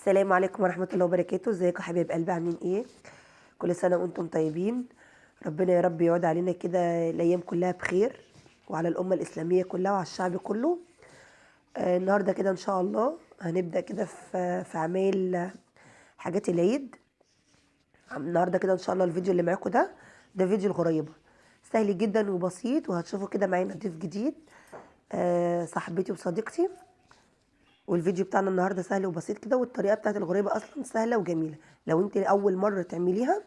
السلام عليكم ورحمة الله وبركاته. ازيكم يا حبايب قلبي، عاملين ايه؟ كل سنة وانتم طيبين. ربنا يا رب يعود علينا كده الايام كلها بخير، وعلى الامة الاسلامية كلها وعلى الشعب كله. النهاردة كده ان شاء الله هنبدأ كده في اعمال حاجات العيد. النهاردة كده ان شاء الله الفيديو اللي معاكم ده فيديو الغريبة، سهل جدا وبسيط، وهتشوفوا كده معانا ضيف جديد، صاحبتي وصديقتي. والفيديو بتاعنا النهارده سهل وبسيط كده، والطريقه بتاعت الغريبه اصلا سهله وجميله. لو انت اول مره تعمليها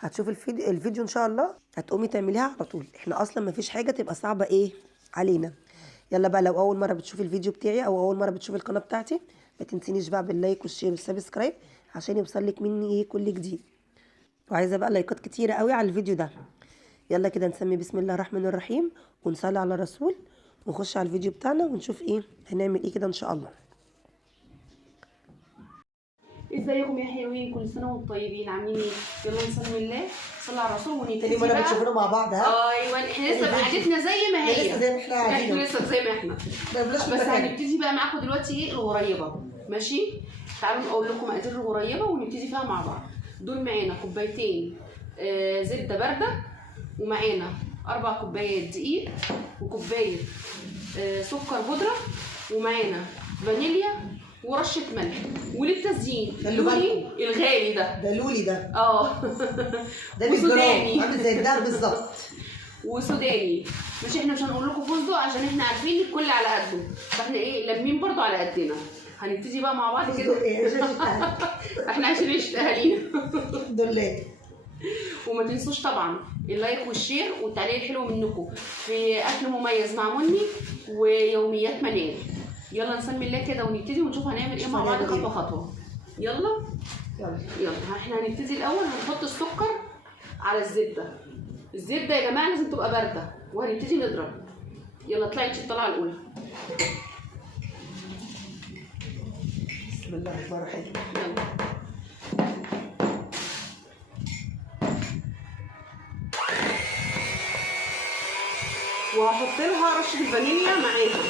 هتشوف الفيديو ان شاء الله هتقومي تعمليها على طول. احنا اصلا ما فيش حاجه تبقى صعبه علينا. يلا بقى، لو اول مره بتشوفي الفيديو بتاعي او اول مره بتشوفي القناه بتاعتي، ما تنسينيش بقى باللايك والشير والسبسكرايب عشان يوصلك مني كل جديد. وعايزه بقى لايكات كتيره قوي على الفيديو ده. يلا كده نسمي بسم الله الرحمن الرحيم ونصلي على الرسول ونخش على الفيديو بتاعنا ونشوف هنعمل كده ان شاء الله. ازيكم يا حلوين؟ كل سنه وانتم طيبين، عاملين ايه؟ يلا نسلم الله، صلي على الرسول ونبتدي تاني مرة بقى. بتشوفونا مع بعض، ها؟ ايوه، احنا لسه قعدتنا زي ما هي، لسه زي ما احنا قاعدين، لسه زي ما احنا، بس هنبتدي بقى معاكم دلوقتي الغريبه. ماشي، تعالوا نقول لكم مقادير الغريبه ونبتدي فيها مع بعض. دول معانا كوبايتين زبده بارده، ومعانا 4 كوبايات دقيق، وكوبايه سكر بودره، ومعانا فانيليا ورشه ملح. وللتزيين اللولي الغالي ده لولي ده ده وسوداني، عامل زي الدهب بالظبط. وسوداني. مش احنا مش هنقول لكم فستق عشان احنا عارفين الكل على قده، فاحنا لمين برضو على قدنا. هنبتدي بقى مع بعض كده. احنا عايشين عيشه اهالينا. الحمد لله. وما تنسوش طبعا اللايك والشير والتعليق الحلو منكم في اكل مميز مع مني ويوميات منال. يلا نسمي الله كده ونبتدي ونشوف هنعمل ايه مع بعض خطوه خطوه. يلا احنا هنبتدي الاول. هنحط السكر على الزبده. الزبده يا جماعه لازم تبقى بارده، وهنبتدي نضرب. يلا اطلعي انتي الطلعه الاولى. بسم الله الرحمن الرحيم. يلا وهحط لها رشه الفانيليا معاها.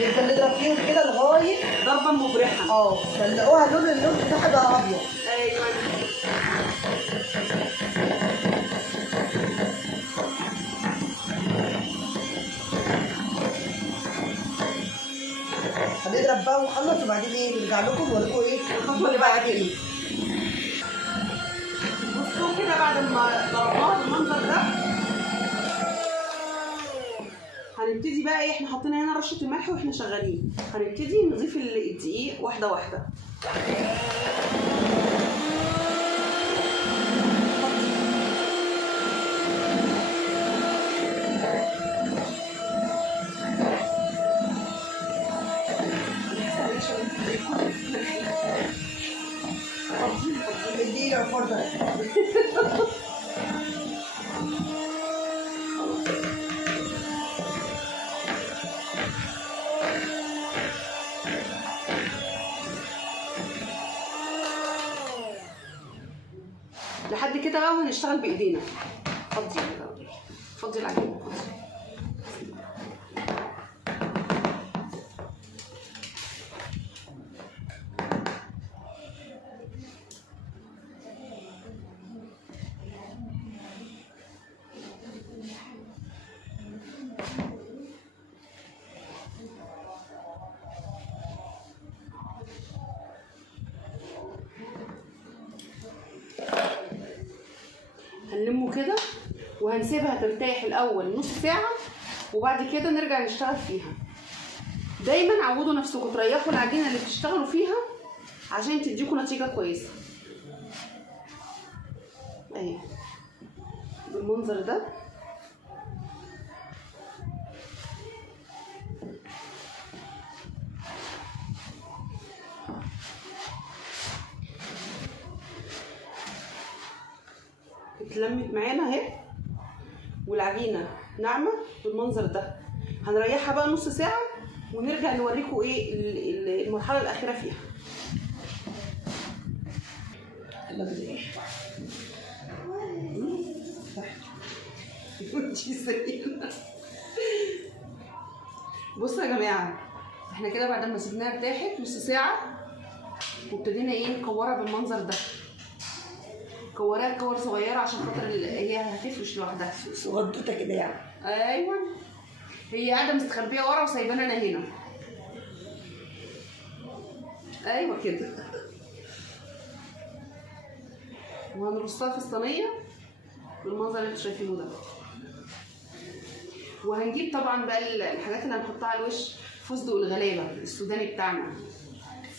نفضل نضرب فيهم كده لغايه ضربه مبرحه. فنلاقوها اللون بتاعها بقى ابيض. ايوه. هنضرب بقى ونخلص، وبعدين نرجع لكم ونوريكم الخطوه اللي بعد ايه. بصوا كده بعد ما ضربناها بالمنظر ده، هنبتدي بقى احنا حاطين هنا رشه الملح واحنا شغالين. هنبتدي نضيف الدقيق واحده واحده. اديني عفور ده. لحد كده بقى وهنشتغل بايدينا. فضي العجينه. هنلمه كده وهنسيبها ترتاح الاول نص ساعه، وبعد كده نرجع نشتغل فيها. دايما عودوا نفسكم تريحوا العجينه اللي بتشتغلوا فيها عشان تديكم نتيجه كويسه. اهي بالمنظر ده. اتلمت معانا اهي، والعجينه ناعمه بالمنظر ده. هنريحها بقى نص ساعه ونرجع نوريكم المرحله الاخيره فيها. وانتي سريانة. بصوا يا جماعه، احنا كده بعد ما سيبناها ارتاحت نص ساعه وابتدينا نكورها بالمنظر ده. كورها كور صغيره عشان خاطر هي هتفرش لوحدها صغنطوطه كده يعني. ايوه، هي قاعده مستخبيه ورا وسايبانا انا هنا. ايوه كده. وهنرصها في الصينيه بالمنظر اللي انتوا شايفينه ده. وهنجيب طبعا بقى الحاجات اللي هنحطها على الوش، فستق الغلابه السوداني بتاعنا.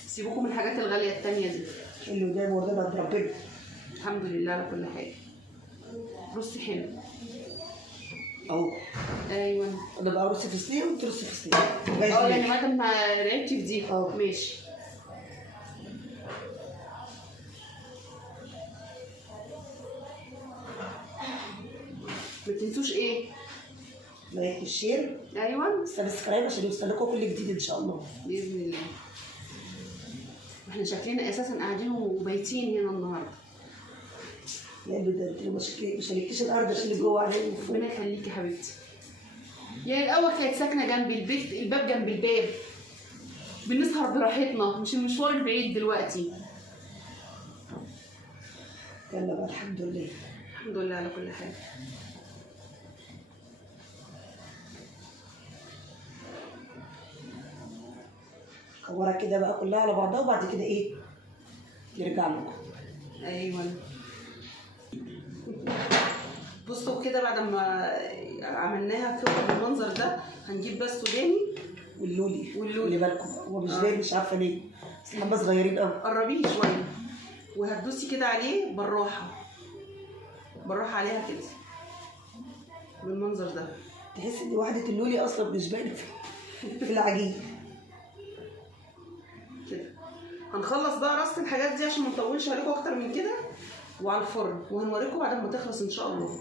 سيبوكم من الحاجات الغاليه التانيه دي. اللي قدام ورده عند ربنا. الحمد لله على كل حاجه. رصي حلو اهو. ايوه، انا بقى ارص في الصينيه وانت ترصي في الصينيه. يعني بعد ما لعبتي في دي. ماشي. ما تنسوش ايه؟ لايك والشير. ايوه، سبسكرايب عشان يوصل لكم كل جديد ان شاء الله باذن الله. احنا شكلنا اساسا قاعدين وبايتين هنا النهارده. يا بدر انت ما شاركتيش الارض عشان اللي جوه عليا. ربنا يخليكي يا حبيبتي. يعني الاول كانت ساكنه جنب البيت، الباب جنب الباب، بنسهر براحتنا، مش المشوار البعيد دلوقتي. يلا بقى الحمد لله. الحمد لله على كل حاجه. كورها كده بقى كلها على بعضها وبعد كده ايه يرجع لكم. ايوه. بصوا كده بعد ما عملناها كده بالمنظر ده، هنجيب بس السوداني واللولي. واللولي. بالكم هو مش باين، مش عارفه ليه، بس حبه صغيرين قوي. قربيه شويه وهتدوسي كده عليه بالراحه، بالراحه عليها كده بالمنظر ده. تحس ان وحده اللولي اصلا مش باينه في العجين كده. هنخلص بقى رص الحاجات دي عشان ما نطولش عليكم اكتر من كده، وعلى الفرن، وهنوريكم بعد ما تخلص ان شاء الله.